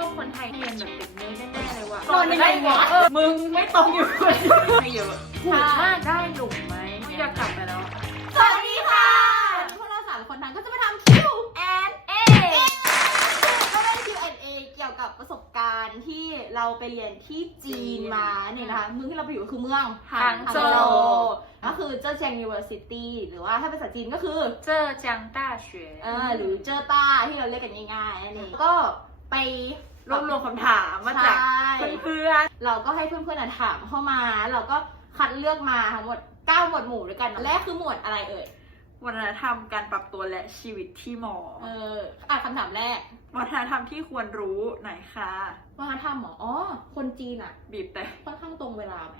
อบคนไทยเรียนแบบเด็กเนื้อแน่ๆเลยว่ะนอนยังไงวะเออมึงไม่ตรงอยู่คนเดียวไม่เยอะถูกมากได้หนุ่มไหมไม่อยากกลับไปแล้ว สวัสดีค่ะ พวกเราสามคนนั้นก็จะมาทำ Q&A ก็ได้ Q&A เกี่ยวกับประสบการณ์ที่เราไปเรียนที่จีนมาเนี่ยนะคะเมืองที่เราไปอยู่ก็คือเมืองหางโจวก็คือเจ้าเจียง University หรือว่าถ้าเป็นภาษาจีนก็คือเจอจางต้าเฉวยเออหรือเจอต้าที่เราเรียกกันง่ายๆนั่นเองก็ ไปรวบรวมคำถามมาจากใช่เพื่อนเราก็ให้เพื่อนๆอะถามเข้ามา เราก็คัดเลือกมาทั้งหมด9หมวดหมู่ด้วยกันแรกคือหมวดอะไรเอ่ยๆวัฒนธรรมการปรับตัวและชีวิตที่มอ เอออะคำถามแรก วัฒนธรรมที่ควรรู้ไหนคะวัฒนธรรมเหรออ๋อ คนจีนอะ บีบแต่ค่อนข้างตรงเวลาไหม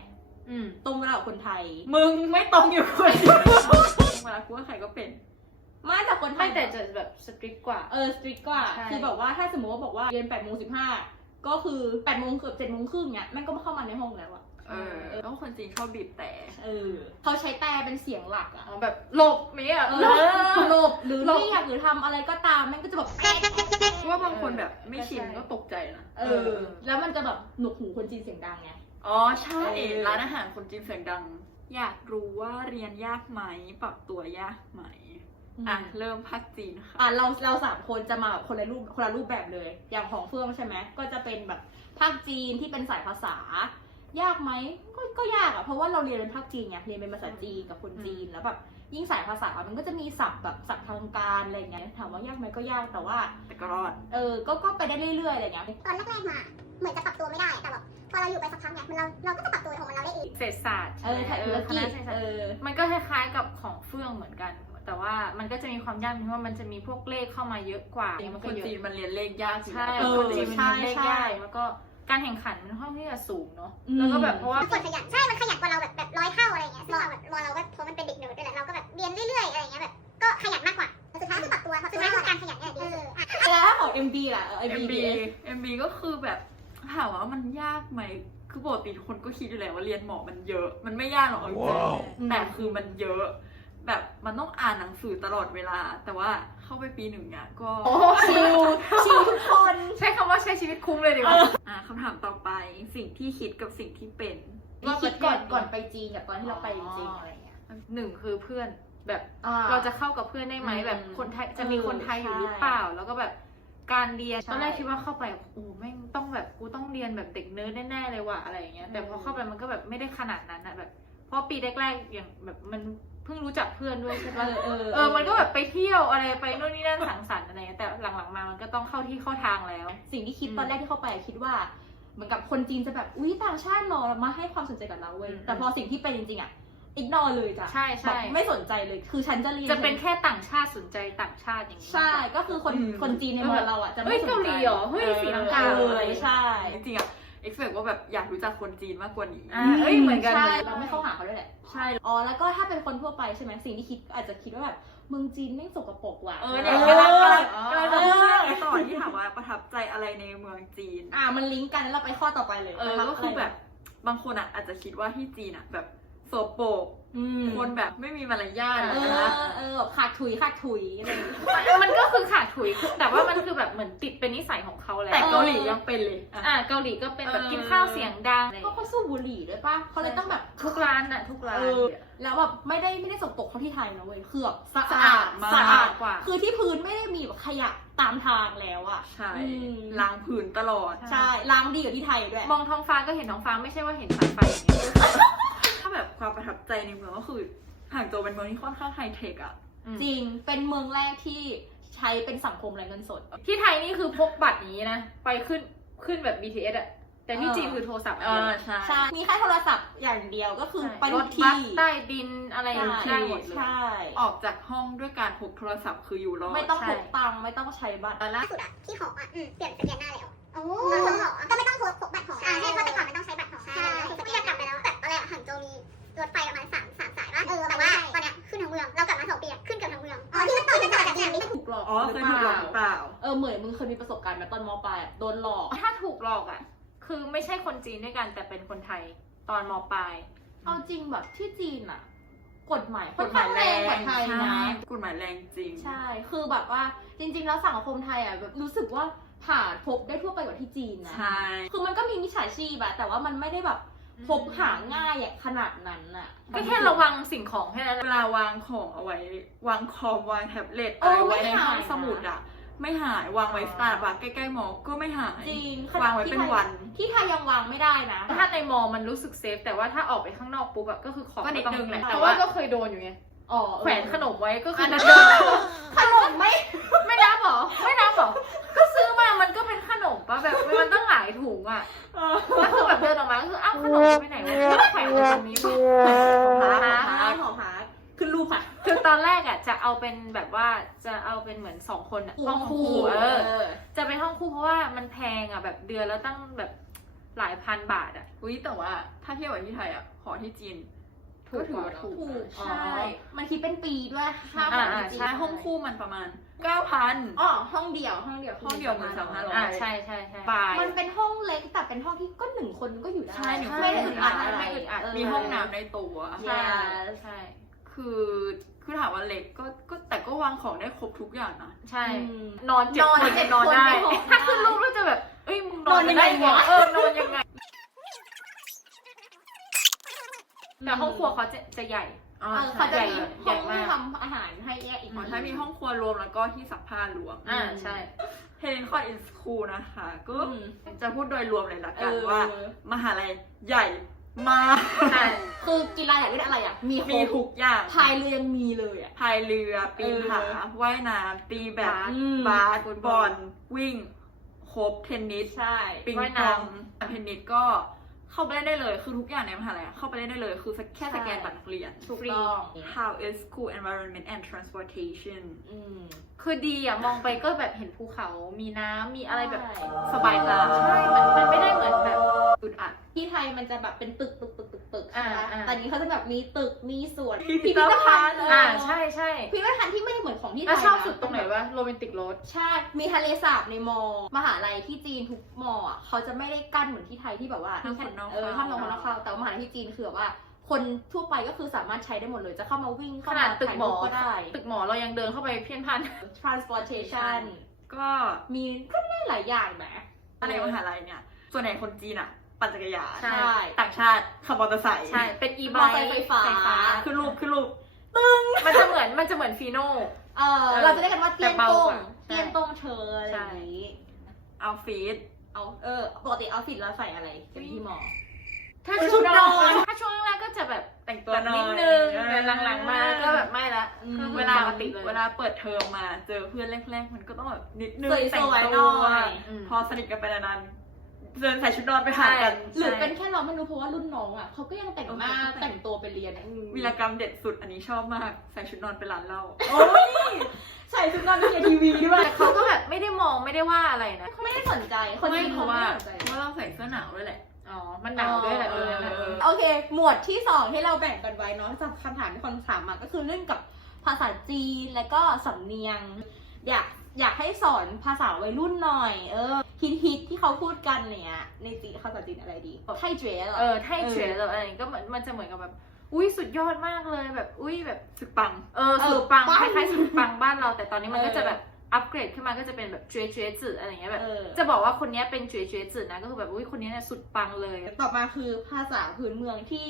อืม ตรงเวลากับคนไทย มึงไม่ตรงอยู่คนเดียวเวลากูว่าใครก็เป็น มาจากคนไทไม่ยแต่จะแบบสตริกกว่า เออสตรีทกว่า ใช่ คือแบบว่าถ้าสมมติว่าบอกว่าเรียน8ปดโมงสิบห้าก็คือ8ปดโมงเกือบเจ็ดโมงครึ่งเนี้ยแม่งก็มาเข้ามาในห้องแล้วอะเออต้องคนจีนชอบบีบแต่เออเขาใช้แต่เป็นเสียงหลักอะอ๋อแบบหลบเมียเอหลอบหลบหรือหลบเรียกหรือทำอะไรก็ตามแม่งก็จะแบบว่าบางคนแบบไม่ชินใช่ก็ตกใจนะเออ แล้วมันจะแบบหนวกหูคนจีนเสียงดังไง อ๋อใช่เออ ร้านอาหารคนจีนเสียงดัง อยากรู้ว่าเรียนยากไหมปรับตัวยากไหม อะเริ่มภาคจีนค่ะ อะเราเราสามคนจะมาแบบคนละรูปคนละรูปแบบเลย อย่างของเฟื่องใช่ไหมก็จะเป็นแบบภาคจีนที่เป็นสายภาษา ยากไหมก็ก็ยากอะเพราะว่าเราเรียนเป็นภาคจีนไงเรียนเป็นภาษาจีนกับคนจีนแล้วแบบยิ่งสายภาษา มันก็จะมีศัพท์แบบศัพท์ทางการอะไรอย่างเงี้ยถามว่ายากไหมก็ยากแต่ว่าแต่ก็รอดเออก็ก็ไปได้เรื่อยๆอะไรเงี้ยตอนแรกๆมาเหมือนจะปรับตัวไม่ได้แต่แบบพอเราอยู่ไปสักพักเนี่ยมันเราเราก็จะปรับตัวของเราได้เองเศรษฐศาสตร์เอใช่อไหมถ่ายธุรคกิณะจเศรษฐศาสเอตร์อมันก็คล้ายๆกับของเฟื่องเหมือนกัน แต่ว่ามันก็จะมีความยากตรงที่ว่ามันจะมีพวกเลขเข้ามาเยอะกว่ามันคก็นเยอะจีนมันเรียนเลขยากอยู่ใช่แล้วเออคนจีนมันเรียนเลขใช่ยากใช่แล้วก็การแข่งขันมันค่อนข้างที่จะสูงเนาะอืม แล้วก็แบบเพราะว่ามันคนขยันใช่ มันขยันกว่าเราแบบแบบร้อยเท่าอะไรเงี้ยซึ่งเราแบบมอเราก็เพราะมันเป็นเด็กเนิร์ดด้วยแหละ เราก็แบบเรียนเรื่อยๆอะไรเงี้ยแบบก็ขยันมากกว่าแต่สุดท้ายคือปรับตัวสุดท้ายคือการขยันเนี่ยดีที่สุด แล้วของ MB ล่ะเออ MB MB ก็คือแบบถามว่ามันยากไหมคือปกติคนก็คิดอยู่แล้วว่าเรียนหมอมันเยอะ มันไม่ยากหรอกเอาจริงว้าวๆแต่คือมันเยอะ แบบมันต้องอ่านหนังสือตลอดเวลา แต่ว่าเข้าไปปีหนึ่งเนี่ยก็โอ้ชิลชิลทุกคนใช้คำว่าใช้ชีวิตคุ้มเลยดีกว่าอ่าคำถามต่อไปสิ่งที่คิดกับสิ่งที่เป็นที่คิดก่อนก่อนไปจีนกับตอนที่เราไปจริงๆอะไรเงี้ยหนึ่งคือเพื่อนแบบอ่เราจะเข้ากับเพื่อนได้ไหมอืมแบบคนไทยจะมีคนไทยอยู่หรือเปล่า แล้วก็แบบการเรียนใช่ตอนแรกคิดว่าเข้าไปโอ้แม่งต้องแบบกูต้องเรียนแบบเด็กเนิร์ดแน่ๆเลยว่ะอะไรอย่างเงี้ยแต่พอเข้าไปมันก็แบบไม่ได้ขนาดนั้นอะแบบเพราะปีแรกๆอย่างแบบมัน เพิ่งรู้จักเพื่อนด้วยใช่เอปะอเออเออมันก็แบบไปเที่ยวอะไรไปนู่นนี่นั่นสังสรรค์อะไรเงี้ยแต่หลังๆมามันก็ต้องเข้าที่เข้าทางแล้ว สิ่งที่คิดอืมตอนแรกที่เข้าไปคิดว่าเหมือนกับคนจีนจะแบบอุ้ยต่างชาติหรอมาให้ความสนใจกับเราเว้ยอืมแต่พอสิ่งที่เป็นจริงๆอะอิกนอเลยจ้ะใช่ใช่แบบไม่สนใจเลยคือฉันจะเรียนจะเป็นแค่ต่างชาติสนใจต่างชาติอย่างนี้ใช่ก็คือคนอืมคนจีนในเมืองเราอะจะเฮ้ไม่ยสนใจเกาหลีเหรอเฮ้ยศรีลังกาเออะไรอใช่จริงๆอะ เอ็กซ์เพว่าแบบอยากรู้จักคนจีนมากกว่านี้ อ่าเอ้ยเหมือนกันใช่เหมือนกัน เราไม่เข้าหาเขาด้วยแหละ ใช่ อ๋อ แล้วก็ถ้าเป็นคนทั่วไปใช่ไหมสิ่งที่คิดอาจจะคิดว่าแบบเมืองจีนไม่งสกปรกว่ะ เออเนี่ยเอกำลังอกำลังกำลังจะพูดเรื่องนี้ต่อที่ถามว่าประทับใจอะไรในเมืองจีน อ่ามันลิงก์กันแล้วเราไปข้อต่อไปเลยเออก็คือแบบบางคนอะอาจจะคิดว่าที่จีนอะแบบโสโปรกอืมคนแบบไม่มีมารยาทเออะอนะเออแบบขาดถุยขาดถุยอะไรอย่างเงี้ย มันก็คือขาดถุยแต่ว่ามันคือแบบเหมือนติดเป็นนิสัยของเขาแล้วแต่แต่เกาเกาหหลีลียัยังงเป็นเลยอ่าเกาหลีก็เป็นแบบกินข้าวเสียงดังก็เขาสู้บุหรี่ด้วยป่ะเขาเลยต้องแบบ ทุกร้านอะทุกร้าน เออ แล้วแบบไม่ได้ไม่ได้สกปรกเท่าที่ไทยนะเว้ยคือแบบสะสะอาอาดดมาก สะอาดกว่า คือที่พื้นไม่ได้มีแบบขยะตามทางแล้วอะ ใช่อืม ล้างผืนตลอด ใช่ล้างดีกว่าที่ไทยด้วยมองท้องฟ้าก็เห็นท้องฟ้าไม่ใช่ว่าเห็นสายไฟอย่างเงี้ยถ้า แบบความประทับใจในเมืองก็คือห่างโจวเป็นเมืองที่ค่อนข้างไฮเทคอะจริง เป็นเมืองแรกที่ใช้เป็นสังคมไร้เงินสด ที่ไทยนี่คือพกบัตรอย่างนี้นะ ไปขึ้นขึ้นแบบ BTS อะแต่ที่เออจีนคือโทรศัพท์เออันเดียวอใช่ใช่ มีแค่โทรศัพท์อย่างเดียวก็คือใช่ไปรทุถกบัที่ สใต้ดินอะไรอย่างเงี้ยใช่ ได้หมดเลย ใช่ ออกจากห้องด้วยการพกโทรศัพท์คืออยู่รอด ไม่ต้องใช่พกตังค์ไม่ต้องใช้บัตร ล่าสุดอะที่หออะอืมเปลี่ยนสแกนหน้าแล้วโอ้ตอนหอก็ไม่ต้องพกพกบัตรหออ่าใช่เพราะแต่ก่อนมันต้องใช้บัตรหอใช่ไม่อยากกลับไปแล้วแบบตอนแรกอะหังโจวมี รถไฟประมาณสามสามสายป่ะเออแต่ว่าตอนเนี้ยขึ้นทั้งเมือง เรากลับมาสองปีอะขึ้นเกือบทั้งเมือง อ๋อที่มันต่อที่มันต่อจากเนี่ยถูกหลอกอ๋อเคยถูกหลอกหรือเปล่า เออเหมือนมึงเคยมีประสบการณ์ไหมาตอนมปลายอะโดนหลอก ถ้าถูกหลอกอะคือไม่ใช่คนจีนด้วยกันแต่เป็นคนไทยตอนมปลาย เอาจริงแบบที่จีนอะกฎหมายค่อนข้างแรงกว่าไทยนะใช่กฎหมายแรงจริง ใช่ คือแบบว่าจริง ๆ แล้วสังคมไทยอะแบบรู้สึกว่าหาพบได้ทั่วไปกว่าที่จีนนะ ใช่ คือมันก็มีมิจฉาชีพอะแต่ว่ามันไม่ได้แบบ พบหาง่ายอะขนาดนั้นอะก็แค่ระวังสิ่งของแค่นั้นแหเวละลาวางของเอาไว้ วางคอมวางแท็บเล็ตเออะไรอไว้ในไม่หายห้องสมุดอะไม่หายวางไว้สตาร์บัคใกล้ๆหมอก็ไม่หาย จริงวางไว้เป็นวัน ที่ไทยยังวางไม่ได้นะ ถ้าในมอมันรู้สึกเซฟ แต่ว่าถ้าออกไปข้างนอกปุ๊บอะก็คือของก็นิดนึงแหละ แต่แต่ว่าว่าก็เคยโดนอยู่ไง อ๋อแขวนขนมไว้ก็คืออันอนั้นเดินขนมไม่ไม่นับเหรอ ไม่นับเหรอ ก็ซื้อมา มันก็เป็นขนมปะแบบมันตั้งหลายถุงอะแล้วคือแบบเดินออกมาก็คืออ้าวขนมไปไหนวะแขวนไว้ตรงนี้ปะหอหาพักหอพักขึ้นรูปค่ะ คือตอนแรกอะจะเอาเป็นแบบว่าจะเอาเป็นเหมือนสองคนอะห้องคู่เออ จะเป็นห้องคู่เพราะว่ามันแพงอะแบบเดือนแล้วตั้งแบบหลายพันบาทอะอุ้ยแต่ว่าถ้าเทียบกับที่ไทยอะหอที่จีน ถูกก็ถือกว่าว่าถูกถูกใช่ใช่ มันคิดเป็นปีด้วยค่าอ่าของอ่าจริงใช่ห้องคู่มันประมาณเก้าพัน อ๋อห้องเดียวห้องเดียวห้องเดียวมันสามพันอ่าใช่ใช่ใช่บาย มันเป็นห้องเล็กแต่เป็นห้องที่ก็หนึ่งคนก็อยู่ได้ใช่หนึ่งคน ไม่ได้อึดอัดใช่อะไรไม่อึดอัด เมีห้องน้ำในตัว ใช่ Yes ใช่ คือคือถามว่าเล็กก็ก็แต่ก็วางของได้ครบทุกอย่างนะ ใช่ อืมนอนเจ็ดนอนคนเจ็ดนอนคนได้ในห้องถ้าขึ้นรูปก็จะแบบ เอ้ยมึงนอนนอนยังไงด้วะเออนอนยังไง แต่ห้องครัวเขาจะจะใหญ่อ๋อเออเขาจะมีใหญ่ห้องมากทำอาหารให้แยกอีกอ๋อถ้ามีห้องครัวรวมแล้วก็ที่ซักผ้ารวมอ่าใช่เฮเลนคอนอินสคูลนะคะก็อืมจะพูดโดยรวมเลยละเอกันอว่า มหาลัยใหญ่มากใช่คือกีฬาอยากเล่นอะไรอะ มีครบมีทุกอย่างพายเรือยังมีเลยอะพายเรือปีนผาเออว่ายน้ำตีแบดอืมบาสฟุตบอลวิ่งครบเทนนิสใช่ปิงว่ายปน้องเทนนิสก็ เข้าไปเล่นได้เลย คือทุกอย่างในมหาลัยอะเข้าไปเล่นได้เลย คือแค่สแกนบัตรนักเรียนถูกต้อง How is school environment and transportation อืม คือดีอะมองไปก็แบบเห็นภูเขามีน้ำมีอะไรแบบใช่สบายตา ใช่ มันมันไม่ได้เหมือนแบบอึดอัดที่ไทยมันจะแบบเป็นตึกตึกตึก ตึกตึกอ่าใช่ไหมอ่า แต่นี้เขาจะแบบมีตึกมีสวนพิพิธภัณฑ์เอ่าใช่ใช่พิพิธภัณฑ์ที่ไม่เหมือนของที่ไทแล้วยชอบนะสุดตรงไหนวะโรแมนติกโรส ใช่มีทะเลสาบในมอ มหาลัยที่จีนทุกมออะเขาจะไม่ได้กั้นเหมือนที่ไทยที่แบบว่าห้ามคนนอกเออเข้าห้ามลงคนนอกเข้าแต่ว่ามหาลัยที่จีนคือแบบว่า คนทั่วไปก็คือสามารถใช้ได้หมดเลย จะเข้ามาวิ่งขเข้านามาดตึกหมอ ถ่ายรูปก็ได้ ตึกหมอเรายังเดินเข้าไปเพี้ยนพัน transportation ก็มีก็ได้หลายอย่างแหมในมหาลัยเนี่ย ส่วนใหญ่คนจีนอะ ปั่นจักรยานใช่ ต่างชาติขับมอเตอร์ไซค์ใช่ เป็นอีมไบอเตอร์ไซค์ไฟฟ้าคือรูปคือรูปมันจะเหมือนมันจะเหมือนฟีโน่ เออเราจะเรียกกันว่าเตี้ยนแต่เบาต้กงว่าเตี้ยนต้งเชออะไรอย่างนี้เอาฟีด เอาเออปกติเอาฟิตเราใส่อะไรเป็นที่มอ ถ้าชุชุดดนนออนน ถ้าช่วงแรกๆก็จะแบบแต่งตัวตัวน้อยนิดนึงเออแต่หลังๆมาก็แบบไม่ละอืมคือเวเวลาลาปกติเลยเวลาเปิดเทอมมา เจอเพื่อนแรกๆ มันก็ต้องแบบนิดนึงสวยๆแต่งหน่ตัวอยอืมพอสนิทกันไปนานๆ เดินใส่ชุดนอนไปหากัน หรือเป็นแค่เราไม่รู้เพราะว่ารุ่นน้องอะเขาก็ยังแต่งหน้าเออเขาก็แต่งแต่งตัวไปเรียนอืมวีรกรรมเด็ดสุดอันนี้ชอบมาก ใส่ชุดนอนไปร้านเหล้าโอ้ยใส่ชุดนอนไปเรียนทีวีด้วยแต่เขาก็แบบไม่ได้มองไม่ได้ว่าอะไรนะเขาไม่ได้สนใจคนไม่จีนเพเขาราะไม่ว่าได้สนใจเพราะว่าเราใส่เสื้อหนาวด้วยแหละอ๋อ มันหนาวด้วยแหละเออเออเออโอเค หมวดที่สองที่เราแบ่งกันไว้เนาะจากคำถามที่คนถามมาก็คือเรื่องกับภาษาจีนและก็สำเนียง อยาก อยากให้สอนภาษาวัยรุ่นหน่อย เออฮิตฮิตๆที่เขาพูดกันเนี่ยในจีนภาษาจีนอะไรดีไทเจ๋เหรอเออไทยเฉยเลยอะไรอย่างงี้ก็เหมือนมันจะเหมือนกับแบบ อุ้ยสุดยอดมากเลยแบบ อุ้ยแบบสึกปัง เออเออสุดปังปังคล้ายๆสุดปังบ้านเรา แต่ตอนนี้มันก็เออจะแบบอัปเกรดขึ้นมาก็จะเป็นแบบเจเจจืออะไรอย่างเงี้ยแบบเออจะบอกว่าคนเนี้ยเป็นเจเจจือนะก็คือแบบอุ้ยคนนี้เนี่ยสุดปังเลย ต่อมาคือภาษาพื้นเมืองที่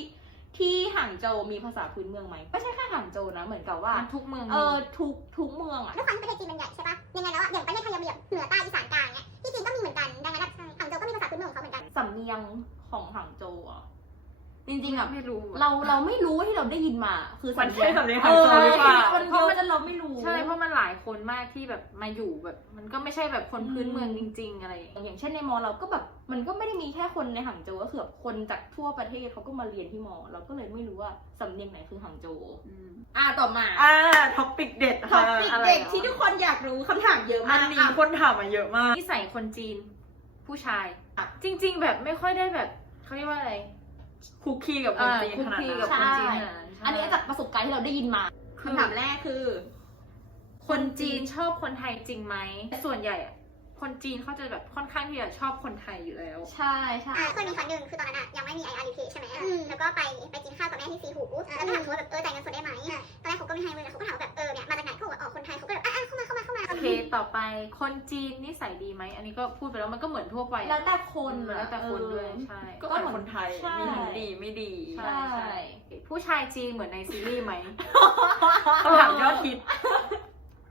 ที่ห่างโจวมีภาษาพื้นเมืองไหมไม่ใช่แค่ห่างโจวนะ เหมือนกับว่ามันทุกเมืองเอมีอทุกทุกเมืองอะด้วยความที่ประเทศจีนมันใหญ่ใช่ปะยังไงแล้วอะอย่างประเทศไทยยังมีแบบเหนือใต้อีสานกลางเนี่ยที่จีนก็มีเหมือนกัน ดังนั้นแบบฝั่งโจวก็มีภาษาพื้นเมืองของเขาเหมือนกัน สำเนียงของห่างโจวอะ จริงๆอะไม่รู้เราเราไม่รู้ว่าที่เราได้ยินมา คือมันใช่สำเนียงเอห่างอโจวหรือเปล่ามันเยอะจนเราไม่รู้ใช่เพราะมันหลายคนมากที่แบบมาอยู่แบบ มันก็ไม่ใช่แบบคนพื้นเมืองจริง ๆ อะไรอย่างเงี้ยอย่างเช่นในมอเราก็แบบมันก็ไม่ได้มีแค่คนในห่างโจวก็คือแบบคนจากทั่วประเทศเขาก็มาเรียนที่มอ เราก็เลยไม่รู้ว่าสำเนียงไหนคือห่างโจวอืมอะต่อมาอ่าท็อปิกเด็ดท็อค่ะปิกอะไรเด็กเหรอที่ทุกคนอยากรู้คำถามเยอะอัมานกนี้อะคนถามมาเยอะมากนิสัยคนจีน ผู้ชายอะจริง ๆ แบบไม่ค่อยได้แบบเขาเรียกว่าอะไร คุกคีกับคนจีนคุกขนาดคีนั้กับนคนใช่จีนขนาดนั้นอันนี้จากประสบการณ์ที่เราได้ยินมาคือคำถามแรกคือ คนจีนชอบคนไทยจริงไหม ส่วนใหญ่อะ คนจีนเขาจะแบบค่อนข้างที่จะชอบคนไทยอยู่แล้ว ใช่ใช่อ่าเคยมีครั้งหนึ่งคือตอนนั้นอะยังไม่มีไออาร์พีใช่ไหมแล้วก็ไปไปกินข้าวกับแม่ที่ซีหูแล้วก็ถามเขาว่าแบบเออจ่ายเงินสดได้ไหมตอนแรกเขาก็ไม่ให้เลยเขาก็ถามว่าแบบเออเนี่ยมาจากไหนเขาบอกว่าอ๋อคนไทยเขาก็แบบอะอะเข้ามาเข้ามาเข้ามาโอเคต่อไปคนจีนนิสัยดีไหมอันนี้ก็พูดไปแล้วมันก็เหมือนทั่วไปแล้วแต่คนแล้วแต่คนด้วยเออใช่ก็เหมือนคนไทยใช่มีทั้งดีไม่ดีใช่ใช่ผู้ชายจีนเหมือนในซีรีส์ไหมคำถามยอดฮิต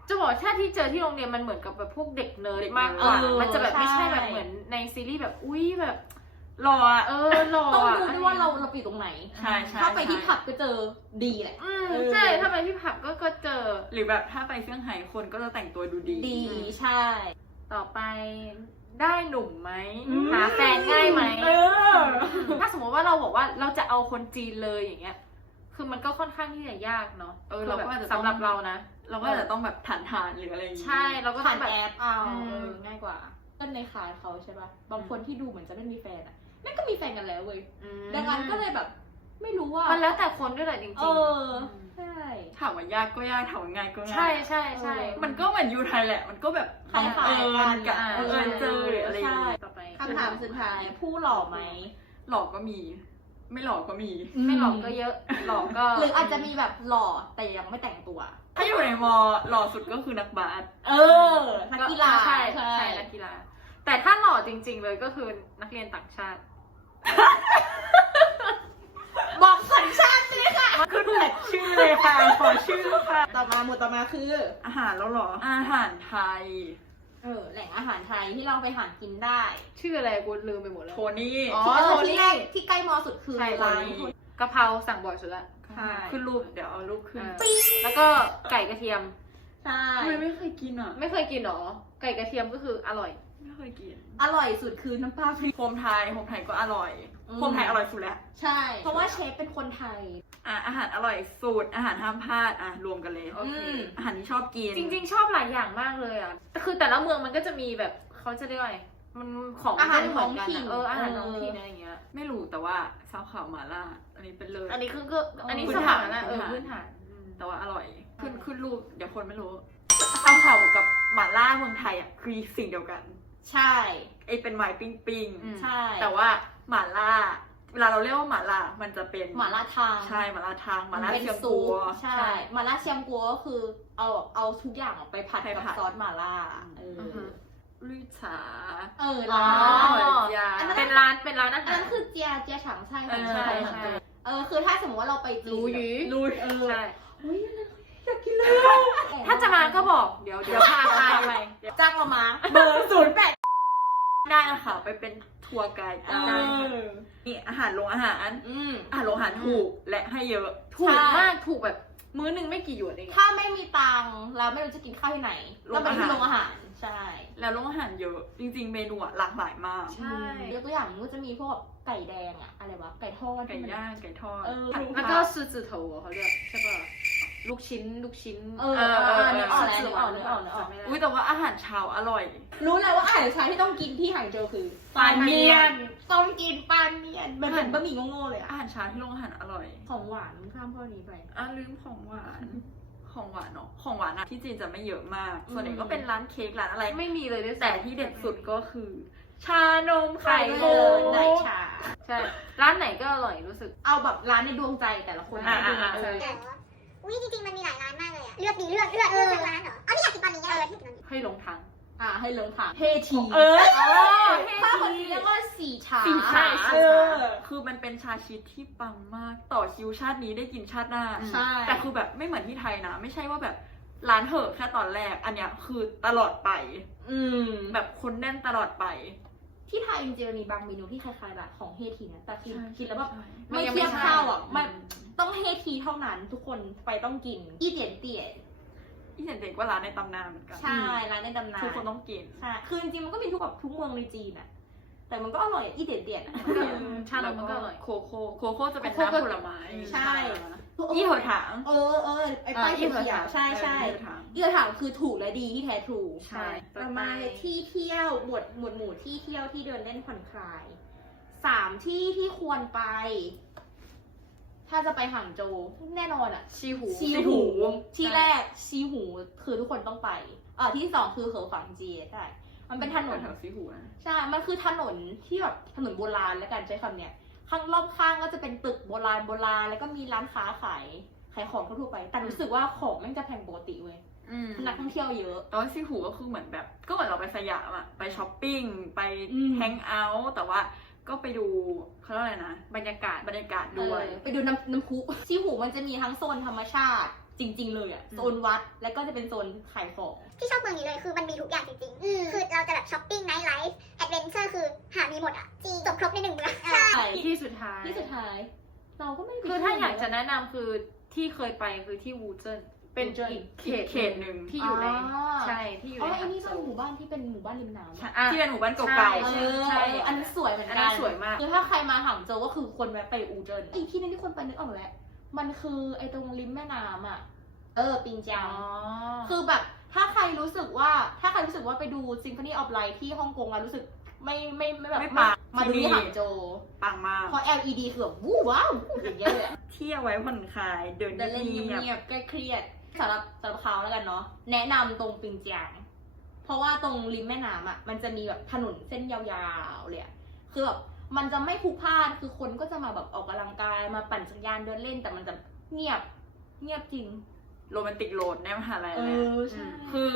จะบอกถ้าที่เจอที่โรงเรียนมันเหมือนกับแบบพวกเด็กเนิร์เด็ดกมากกว่า เออมันจะแบบไม่ใช่ใช่ แบบเหมือนในซีรีส์แบบอุ้ยแบบ รออะ เออหล่อต้องอะดูด้วยว่าเราเราไปอยู่ตรงไหน ใช่ใช่ถ้าไปที่ใช่ผับก็เจอดีแหละ อืมเออใช่ถ้าไปที่ผับก็ก็เจอ หรือแบบถ้าไปเซี่ยงไฮ้คนก็จะแต่งตัวดูดี ดีใช่ ต่อไปได้หนุ่มไหมอืม หาแฟนง่ายไหมเออ ถ้าสมมติว่าเราบอกว่าเราจะเอาคนจีนเลยอย่างเงี้ย คือมันก็ค่อนข้างที่จะยากเนาะเออเราก็อาจจะสำหรับเรานะ เราก็อาจจะต้องแบบฐานทานๆหรืออะไรอย่างงี้ใช่เราก็ต้ผ่าอนงแบบ แอปเอาอืม เออง่ายกว่าเต้นในคลายเขาใช่ป่ะบางคนที่ดูเหมือนจะไม่มีแฟนอะแม่งก็มีแฟนกันแล้วเว้ยอืมดังนั้นก็เลยแบบ ไม่รู้ว่ามันแล้วแต่คนด้วยแหละจริงเอๆอใช่ ถามว่ายากก็ยากถามว่าง่ายก็ง่าย ใช่ใช่ใช่ เออ มันก็เหมือนยูไทยแหละ มันก็แบบคล้ายๆเอิญกับอ่า เอิญเจอหรืออะไรอย่างงี้ต่อไปคำถามสุดท้ายผู้หล่อไหมหลอกก็มี ไม่หลอกก็มี ไม่หลอกก็เยอะ หลอกก็หรืออาจจะมีแบบหล่อแต่ยังไม่แต่งตัว ถ้าอยู่ในมอหล่อสุดก็คือนักบาสเออนักกีฬาใช่ใช่นักกีฬา แต่ถ้าหล่อจริง ๆ เลยก็คือนักเรียนต่างชาติ บอกสัญชาติเลยค่ะขึ้นแหลกชื่อเลยค่ะขอชื่อค่ะ ต่อมาหมวดต่อมาคือ อาหารแล้วเหรอ อาหารไทย เออแหล่งอาหารไทยที่เราไปหากินได้ชื่ออะไรกูลืมไปหมดแล้ว โทนี่อ๋อที่โทที่นี่ ใกล้ที่ใกล้มอสุดคือใช่ร้านโทนี่กะเพราสั่งบ่อยสุดละใช่ขึ้นรูปเดี๋ยวเอารูปขึ้นเออแล้วก็ไก่กระเทียม ใช่ทำไมไม่เคยกินอะ ไม่เคยกินหรอ ไก่กระเทียมก็คืออร่อย ไม่เคยกิน อร่อยสุดคือน้ำปลาพริกโฮมไทยโฮมไทยก็อร่อย อืมโฮมไทยอร่อยสุดแล้ว ใช่ เพราะว่าเชฟเป็นคนไทย อะอาหารอร่อยสุดอาหารห้ามพลาดอะรวมกันเลยโอเคอืม อาหารที่ชอบกินจริง ๆ ชอบหลายอย่างมากเลยอะ คือแต่ละเมืองมันก็จะมีแบบเขาจะเรียกว่าไงมันของอาหารไม่เหมืนกันท้องถิ่นอะเอออาหารเออท้องถิ่นอะไรอย่างเงี้ย ไม่รู้แต่ว่าซาวขาวหมาล่าอันนี้เป็นเลย อันนี้คือก็อันนี้พื้สนถาฐานนะเออพื้พื้นนฐาฐานนแต่ว่าอร่อย ขึ้นขึ้นรูปเดี๋ยวคนไม่รู้ซาวขาวกับหมาล่าเมืองไทยอะคือสิ่งเดียวกัน ใช่ ไอเป็นไม้ปิ้งปิ้งๆอืม ใช่แต่ว่าหมาล่า เวลาเราเรียกว่าหมาล่ามันจะเป็นหม่าล่าทางใช่หมาล่าทางหมาล่าเป็นเชียงซุกัปว ใช่หม่าล่าเชียงกัวก็คือเอาเอาทุกอย่างออกไปผัดไปกับผัดซอสหม่าล่าเอออือฮึ ลุยฉาเอออ๋อ ร้านยาอันนั้น เป็นร้านเป็นร้านอาอันหาร นั้นคือเจียเจียฉางไส้ของเออไทยใช่ เออคือถ้าสมมติว่าเราไปจีนรู้หยีลุยเออ ใช่ อุ้ย ถ้าจะมาก็บอกเดี๋ยวเดี๋ยวพาพาไปจ้างเรามาเบอร์ศูนย์แปดได้นะคะไปเป็นทัวร์ไกด์เอได้อนี่อาหารโรงอาหารอืมอาหารโรงอาหารถูกและให้เยอะถูกใช่มากถูกแบบมื้อหนึ่งไม่กี่หยวนเองอะถ้าไม่มีตังค์แล้วไม่รู้จะกินข้าวที่ไหนโรก็งไปอาหารที่โรงอาหารใช่ แล้วโรงอาหารเยอะจริง ๆ เมนูอะหลากหลายมากใช่ยกตัวอย่างมันก็จะมีพวกไก่แดงอะอะไรวะไก่ทอดไก่ย่างไก่ทอดเออผัดแล้วผัก็กซื้อจือเถาเขาจะใช่ป่ะ ลูกชิ้นลูกชิ้นเออเออเออนึกออกแล้วนึกออกนึกออกนึกออกอุ้ยแต่ว่าอาหารเช้าอร่อย รู้เลยว่าอาหารเช้าที่ต้องกินที่หางโจวคือปลาเมียน ต้องกินปลาเมียนมันเหมือนบะหมี่โง่ๆเลยอะอาหารเช้าที่โรงอาหารอร่อยของหวานข้ามข้อนี้ไป อะลืมของหวาน ของหวานเนาะของหวานอะที่จีนจะไม่เยอะมาก ส่วนใหญ่อืมก็เป็นร้านเค้กร้านอะไร ไม่มีเลยด้วยซ้ำแต่ที่เด็ดสุดก็คือ ชานมไข่ไข่มุเลยไหนกชา ใช่ ร้านไหนก็อร่อยรู้สึก เอาแบบร้านในดวงใจแต่ละคนอ่าให้ดูอ่าเอใช่อแต่ว่า อุ้ยจริงๆมันมีหลายร้านมากเลยอะเลือกดีเลือกเลือกเลือกสักร้านเหรอเอาที่อยากกินตอนนี้อะเออที่ตอนนี้ให้หลงทางอ่าให้เลิงถามเฮทีเออถ้าคนนี้เรียกว่าสีชาสีชาเออคือมันเป็นชาชีสที่ปังมากต่อคิวชาตินี้ได้กินชาติหน้าใช่แต่คือแบบไม่เหมือนที่ไทยนะ ไม่ใช่ว่าแบบร้านเหอะแค่ตอนแรก อันเนี้ยคือตลอดไป อืม แบบคนแน่นตลอดไป ที่ไทยจริงๆมันมีบางเมนูที่คล้ายๆแบบของเฮทีนะแต่กินใช่กินแล้วแบบใช่ไม่มันยังเทียบไม่ใช่ข้าวอะมันอืมต้องเฮทีเท่านั้นทุกคนไปต้องกินอีเตียนเตียนอีเห็นเด็กว่าร้านในตำนานเหมือนกันใช่ร้านในตำนานทุกคนต้องกินใช่คือจริงๆมันก็มีทุกแบบทุกเมืองในจีนอะ แต่มันก็อร่อยอะอีเตียนเตียนอะชานมมันก็อร่อย โคโค่โคโค่จะเป็นโคโค่น้ำผลไม้ใช่ยี่ห้อถังเออเออไอ้ป้ายอ่าเขียวยี่ห้อถังๆใช่ใช่เออยี่ห้อถังเยื่อถางคือถูกและดีที่แท้ทรูใช่ประมาณที่เที่ยวหมวดหมวดหมู่ที่เที่ยวที่เดินเล่นผ่อนคลายสามที่ที่ควรไป ถ้าจะไปห่างโจวแน่นอนอะชีหูชีหูที่แรกชีหูคือทุกคนต้องไปเอ่อที่สองคือเหอฝังเจียใช่ มันเป็นถนนแถวซีหูนะใช่ มันคือถนนที่แบบถนนโบราณแล้วกันใช้คำเนี้ย ข้างรอบข้างก็จะเป็นตึกโบราณโบราณแล้วก็มีร้านค้าขายขายของทั่วๆไป แต่รู้สึกว่าของแม่งจะแพงปกติเว้ยอืมนักท่องเที่ยวเยอะแต่ว่าซีหูก็คือเหมือนแบบ ก็เหมือนเราไปสยามอะไปช้อปปิ้งไปอืมแฮงเอาท์แต่ว่าก็ไปดูเขาเรียกอะไรนะ บรรยากาศบรรยากาศด้วยเออไปดูน้ำน้ำพุที่หูมันจะมีทั้งโซนธรรมชาติ จริง ๆ เลยอะอืมโซนวัดแล้วก็จะเป็นโซนขายของที่ชอบเมืองนี้เลยคือมันมีทุกอย่างจริงๆ คือเราจะแบบช้อปปิ้งไนท์ไลฟ์แอดเวนเจอร์คือหามีหมดอะจริงจบครบในหนึ่งเมืองใช่ที่สุดท้ายที่สุดท้าย เราก็ไม่ได้ไปคือถ้าเที่วอยากจะแนะนำคือที่เคยไปคือที่วูเจิ้นเป็นวูเจิ้นอีกเขตเขตหนึ่งที่อยู่ในอ๋อใช่ที่อยู่อ๋อในไอ้นี่โซเป็นหมู่บ้านที่เป็นหมู่บ้านริมน้ำอะอะที่เป็นหมู่บ้านเก่าใช่เอๆอใช่อันนั้นสวยเหมือนอักันนนั้นสวยมากคือถ้าใครมาหางโจวก็คือคนแวะไปอูเจินอีกที่นึงที่คนไปนึกออกแล้ว มันคือไอ้ตรงริมแม่น้ำอะ เออ ปิงจาอ๋งอคือแบบ ถ้าใครรู้สึกว่า ถ้าใครรู้สึกว่าไปดู Symphony of Light ที่ฮ่องกงแล้วรู้สึกไม่ไม่ไม่แบบไม่ปังมาดูที่นี่ที่หางโจวปังมาก เพราะ LED คือแบบวู้ว้าวอย่างเงี้ยเลยอะเที่ยวไว้ผ่อนคลาย เดินเดินเล่นเงียบเงียบๆใกล้เครียดสำหรับสำหรับเขาแล้วกันเนาะแนะนำตรงปิงจางเพราะว่าตรงริมแม่น้ำอะ มันจะมีแบบถนนเส้นยาวๆเลยอะคือแบบ มันจะไม่ผูกพล่านคือคนก็จะมาแบบออกกำลังกายมาปั่นจักรยานเดินเล่น แต่มันจะเงียบเงียบจริงโรแมนติกโรดในมหาลัยเลยคือ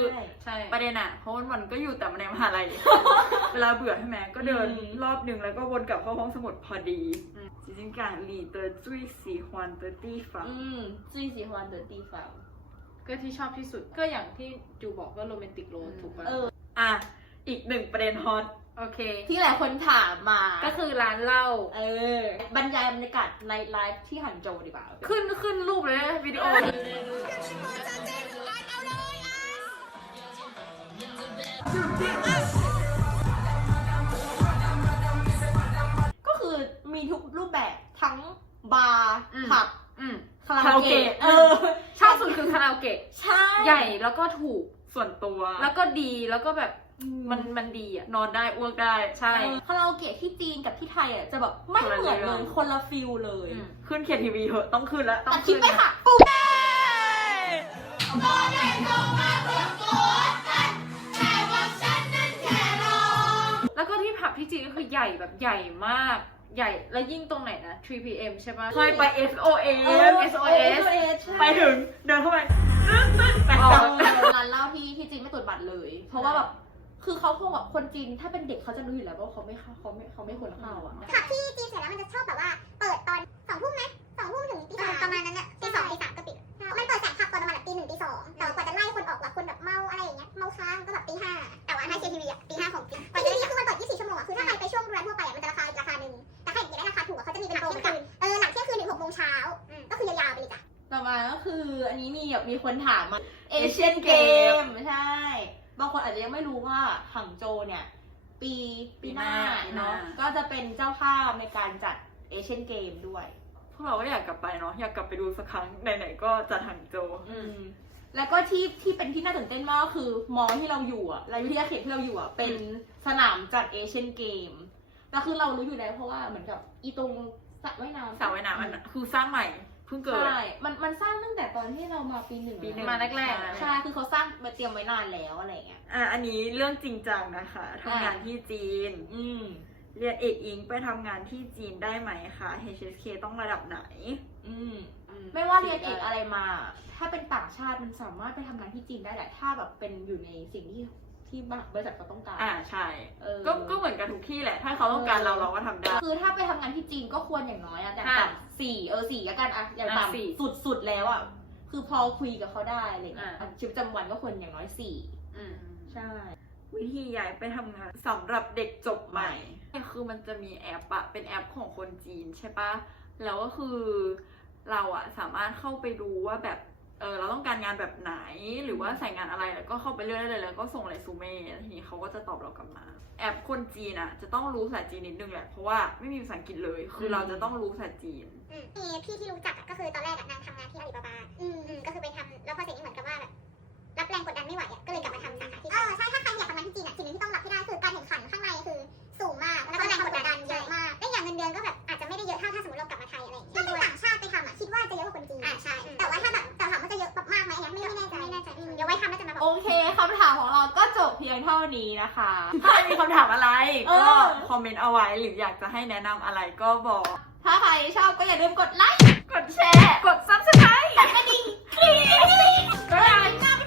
ประเด็นอะเพราะวันวันก็อยู่แต่ในมหาลัย เวลาเบื่อใช่ไหมก็เดินรอบหนึ่งแล้วก็วนกลับเข้าห้องสมุดพอดีจริงๆการหลีเตอร์จุ้ยสีฮวนเตอร์ตี้ฟังจุ้ยสีฮวนเตอร์ตี้ฟังก็ที่ชอบที่สุดก็อย่างที่จูบอกว่าโรแมนติกโรดถูกป่ะอะอีกหนึ่งประเด็นฮอต โอเค ที่หลายคนถามมา ก็คือร้านเหล้าเออ บรรยายบรรยากาศในไลฟ์ที่หันโจวดีกว่าขึ้นขึ้นรูปเลยนะวิดีโอ ก็คือมีทุกรูปแบบทั้งบาร์อืม ผับอืม คาราคาราโอโอเกะเกะ เออ ชอบสุดคือคาราโอเกะใช่ ใหญ่แล้วก็ถูกส่วนตัว แล้วก็ดีแล้วก็แบบ มัมันนมันดีอะนอนได้อ้วกได้ใช่ คาราโอเกะที่จีนกับที่ไทยอะจะแบบไม่เหมือนเลยคนละฟิลเลยอืมขึ้นเขียนทีวีเหอะต้องขึ้นแล้วตัดคลิปไปค่ะปุ๊บ แล้วก็ที่ผับที่จีนก็คือใหญ่แบบใหญ่มาก ใหญ่แล้วยิ่งตรงไหนนะ 3pm ใช่ปะเคยไป SOS เออ SOS ใช่ไปถึงเดินเข้าไปตึ๊ดตึ๊ดแปดอ๋อจับเออร้านเหล้าที่ที่จีนไม่ตรวจบัตรเลย เพราะว่าแบบ คือเขาคงแบบคนจีนถ้าเป็นเด็กเขาจะรู้อยู่แล้วว่าเขาไม่เข้าเขาไม่เขาไม่ควรเข้าอะ ขับที่จีนเสร็จแล้วมันจะชอบแบบว่า เปิดตอนสองทุ่มไหมสองทุ่มถึงตีสามประมาณนั้นแหละตีสองตีสามก็ปิดมันเปิดแสงขับตอนประมาณแบบตีหนึ่งตีสองแต่ว่ากว่าจะไล่คนออกว่าคนแบบเมาอะไรอย่างเงี้ยเมาค้างก็แบบตีห้าแต่ว่าถ้าเชียร์ทีวีอะตีห้าของจริงทีวีคือมันเปิด24ชั่วโมงอะคือถ้าใครไปช่วงโรงแรมทั่วไปอะมันจะราคาอีกราคาหนึ่งแต่ถ้าอยากได้ราคาถูกอะเขาจะมีเป็นโปรเหมือนกันเออหลังเที่ยงคืนถึงหกโมงเช้าก็คือยาวๆไปเลยจ้ะต่อมาก็คืออันนี้มีแบบมีคนถามมาเอเชียนเกมใช่ บางคนอาจจะยังไม่รู้ว่าหังโจวเนี่ย ปีปีหน้าปีหน้า เนาะก็จะเป็นเจ้าภาพในการจัดเอเชียนเกมด้วย พวกเราก็อยากกลับไปเนาะอยากกลับไปดูสักครั้งไหนๆก็จะถังโจอืม แล้วก็ที่ที่เป็นที่น่าตื่นเต้นมากก็คือมอที่เราอยู่อะรายวิทยาเขตที่เราอยู่อะเป็นสนามจัดเอเชียนเกมแล้วคือเรารู้อยู่แล้วเพราะว่าเหมือนกับอีตรงสระว่ายน้ำสระว่ายน้ำอันนั้นคือสร้างใหม่ เพิ่งเกิด ใช่ มันมันสร้างตั้งแต่ตอนที่เรามาปีหนึ่งปีหนึ่ง มาแรกๆอะใช่ คือเขาสร้างมาเตรียมไว้นานแล้วอะไรอย่างเงี้ย อะอันนี้เรื่องจริงจังนะคะทำงานที่จีน อืม เรียนเอกอิงไปทำงานที่จีนได้ไหมคะ HSK ต้องระดับไหน อืม ไม่ว่าเรียนเอกอะไรมา ถ้าเป็นต่างชาติมันสามารถไปทำงานที่จีนได้แหละ ถ้าแบบเป็นอยู่ในสิ่งที่ ที่บริษัทเขาต้องการอ่าใช่เออก็ก็เหมือนกันทุกที่แหละ ถ้าเขาต้องการเราเราก็ทำได้ คือถ้าไปทำงานที่จีนก็ควรอย่างน้อยอะอย่างค่ะต่ำสี่เออสี่แล้วกันอะอย่างอะสี่ต่ำสุดสุดแล้วอะคือพอคุยกับเขาได้อะไรเงี้ยอะชีวิตประจำวันก็ควรอย่างน้อยสี่อืม ใช่ วิธีย้ายไปทำงานสำหรับเด็กจบใหม่คือมันจะมีแอปอะเป็นแอปของคนจีนใช่ปะแล้วก็คือเราอะสามารถเข้าไปดูว่าแบบ เออเราต้องการงานแบบไหนหรือว่าใส่งานอะไรแล้วก็เข้าไปเรื่อยๆเลยแล้วก็ส่งเรซูเม่แล้วทีนี้เขาก็จะตอบเรากลับมา แอปคนจีนอะจะต้องรู้ภาษาจีนนิดนึงแหละเพราะว่าไม่มีภาษาอังกฤษเลย คือเราจะต้องรู้ภาษาจีน อืมมีพี่ที่รู้จักอะก็คือตอนแรกอะนางทำงานที่อาลีบาบาอืมอืมก็คือไปทำแล้วพอเสร็จนี่เหมือนกับว่าแบบรับแรงกดดันไม่ไหวอะก็เลยกลับมาทำสาขาที่เออใช่ถ้าใครอยากทำงานที่จีนอะสิ่งหนึงที่ต้องรับให้ได้คือการแข่งขันข้างในคือสูงมากแล้วก็แรงกดดันเยอะมากและอย่างเงินเดือนก็แบบอาจจะไม่ได้เยอะเท่าถ้าสมมติเรากลับมาไทยอะไรอย่างเงี้ยถ้าเป็นต่างชาติไปทำอะคิดว่าจะเยอะกว่าคนจีนอ่าใช่แต่ว่าถ้าแบบแต่ถามว่าจะ เยอะมากไหมอันเนี้ยไม่ไม่แน่ใจไม่แน่ใจอืมเดี๋ยวไว้ทำแล้วจะมาบอก โอเคคำถามของเราก็จบเพียงเท่านี้นะคะ ถ้ามีคำถามอะไร เอก็อ คอมเมนต์เอาไว้หรืออยากจะให้แนะนำอะไรก็บอก ถ้าใครชอบก็อย่าลืมกดไลค์กดแชร์ กด subscribe กดกระดิ่งกรี๊ดก็ได้บ๊ายบ